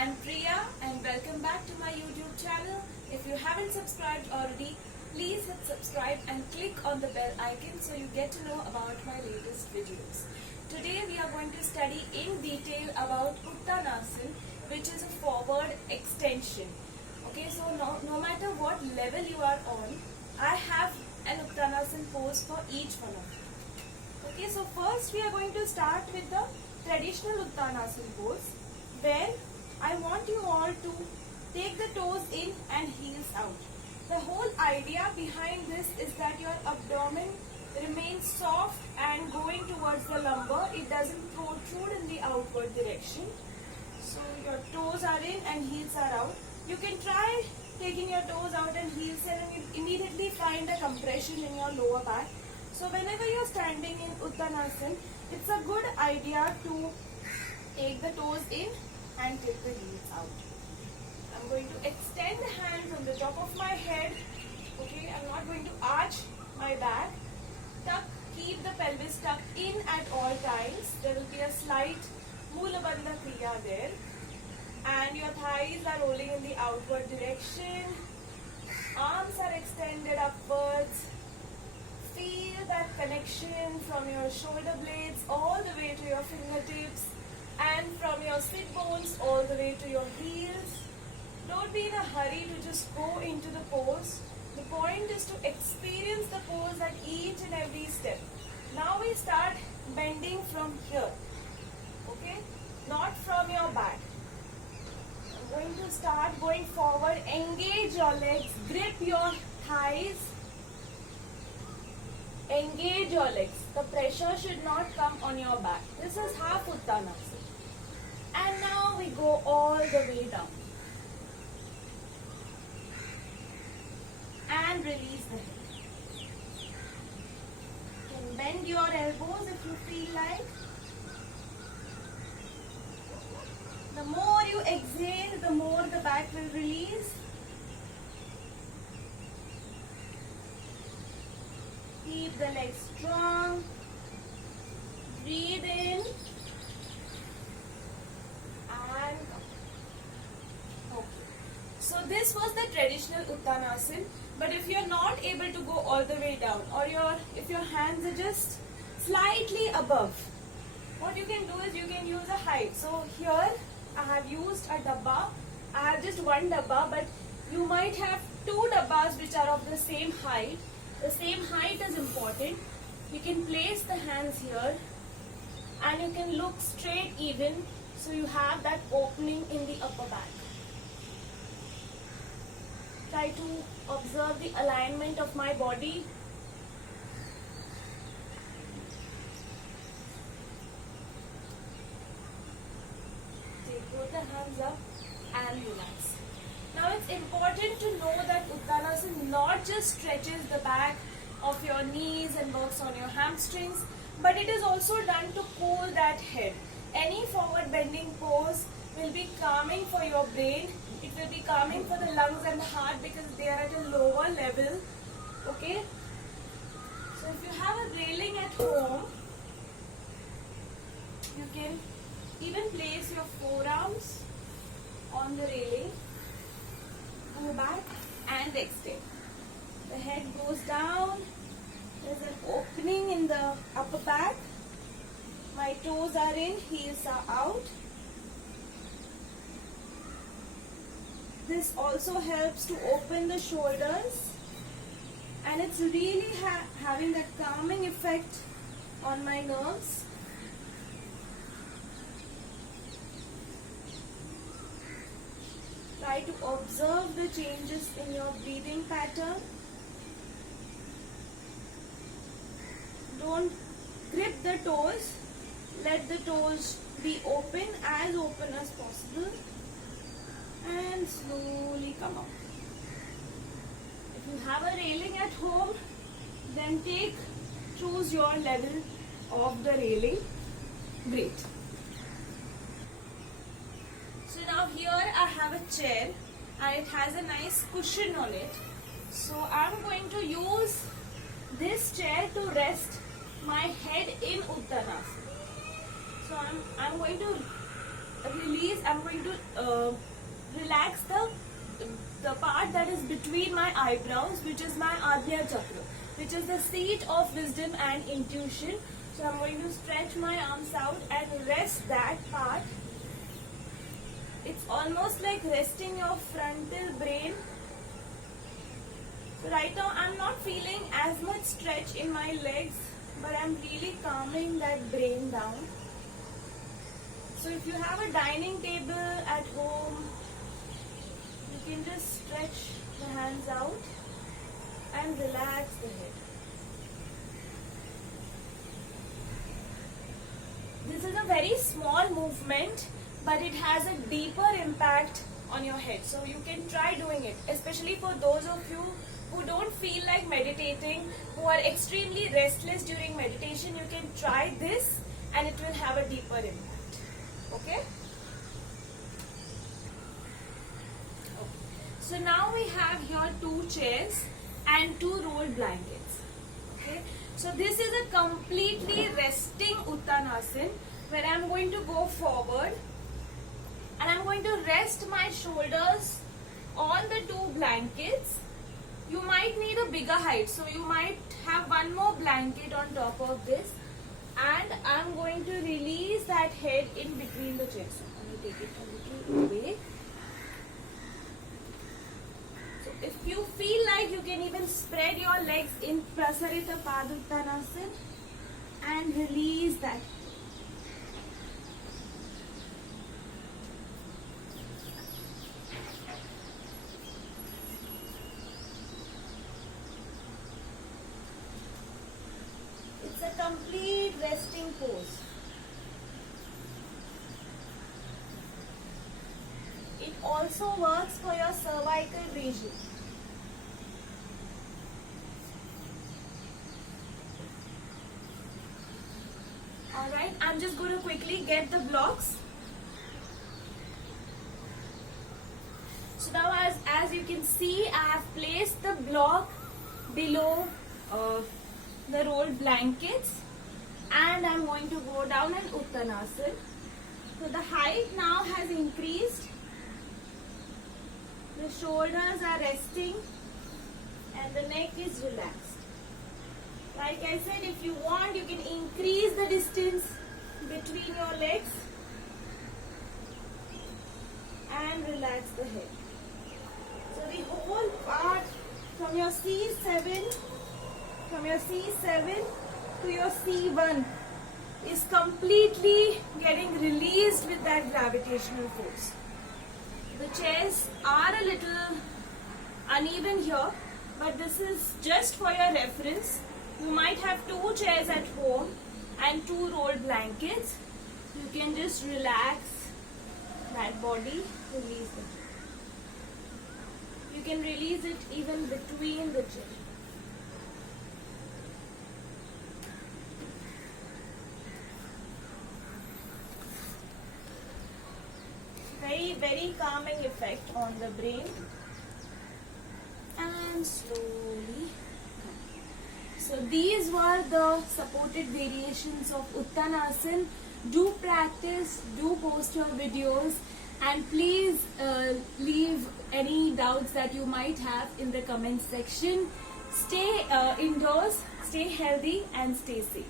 I'm Priya and welcome back to my YouTube channel. If you haven't subscribed already, please hit subscribe and click on the bell icon so you get to know about my latest videos. Today we are going to study in detail about Uttanasana, which is a forward extension. Okay, so no matter what level you are on, I have an Uttanasana pose for each one of you. Okay, so first we are going to start with the traditional Uttanasana pose, where I want you all to take the toes in and heels out. The whole idea behind this is that your abdomen remains soft and going towards the lumbar. It doesn't protrude in the outward direction. So your toes are in and heels are out. You can try taking your toes out and heels in, and you immediately find a compression in your lower back. So whenever you're standing in Uttanasana, it's a good idea to take the toes in and take the heels out. I'm going to extend the hands on the top of my head. Okay, I'm not going to arch my back. Tuck, keep the pelvis tucked in at all times. There will be a slight Mula Bandha Kriya there. And your thighs are rolling in the outward direction. Arms are extended upwards. Feel that connection from your shoulder blades all the way to your fingertips, and from your sit bones all the way to your heels. Don't be in a hurry to just go into the pose. The point is to experience the pose at each and every step. Now we start bending from here. Okay? Not from your back. I'm going to start going forward. Engage your legs. Grip your thighs. Engage your legs. The pressure should not come on your back. This is half Uttanasana. And now we go all the way down. And release the head. You can bend your elbows if you feel like. The more you exhale, the more the back will release. Keep the legs strong. Breathe in. And okay. So this was the traditional Uttanasana. But if you're not able to go all the way down, or if your hands are just slightly above, what you can do is you can use a height. So here I have used a dabba. I have just one dabba, but you might have two dabbas which are of the same height. The same height is important. You can place the hands here and you can look straight even, so you have that opening in the upper back. Try to observe the alignment of my body. Take both the hands up and relax. Now it's important to know that Uttanasana not just stretches the back of your knees and works on your hamstrings, but it is also done to cool that head. Any forward bending pose will be calming for your brain. It will be calming for the lungs and the heart because they are at a lower level. Okay? So if you have a railing at home, you can even place your forearms on the railing. Go back and extend. The head goes down. There's an opening in the upper back. My toes are in, heels are out. This also helps to open the shoulders, and it's really having that calming effect on my nerves. Try to observe the changes in your breathing pattern. Don't grip the toes. Let the toes be open as possible, and slowly come out. If you have a railing at home, then choose your level of the railing. Great. So now here I have a chair and it has a nice cushion on it. So I'm going to use this chair to rest my head in Uttanasana. So I'm going to release. I'm going to relax the part that is between my eyebrows, which is my Ajna Chakra, which is the seat of wisdom and intuition. So I'm going to stretch my arms out and rest that part. It's almost like resting your frontal brain. So right now I'm not feeling as much stretch in my legs, but I'm really calming that brain down. So if you have a dining table at home, you can just stretch the hands out and relax the head. This is a very small movement, but it has a deeper impact on your head. So you can try doing it, especially for those of you who don't feel like meditating, who are extremely restless during meditation. You can try this and it will have a deeper impact. Okay? So now we have here 2 chairs and 2 rolled blankets. Okay? So this is a completely resting Uttanasana, where I'm going to go forward and I'm going to rest my shoulders on the 2 blankets. You might need a bigger height, so you might have one more blanket on top of this, and I'm going to release that head in between the chairs. So I'm going to take it a little away. So if you feel like, you can even spread your legs in Prasarita Paduttanasana and release that. It's a complete resting pose. It also works for your cervical region. Alright, I'm just going to quickly get the blocks. So now as you can see, I have placed the block below the rolled blankets, and I'm going to go down in Uttanasana. So the height now has increased. The shoulders are resting and the neck is relaxed. Like I said, if you want, you can increase the distance between your legs and relax the head. So the whole part from your C7 to your C1 is completely getting released with that gravitational force. The chairs are a little uneven here, but this is just for your reference. You might have 2 chairs at home and 2 rolled blankets. You can just relax that body, release it. You can release it even between the chairs. Very calming effect on the brain. And slowly. So these were the supported variations of Uttanasana. Do practice, do post your videos, and please leave any doubts that you might have in the comment section. Stay indoors, stay healthy and stay safe.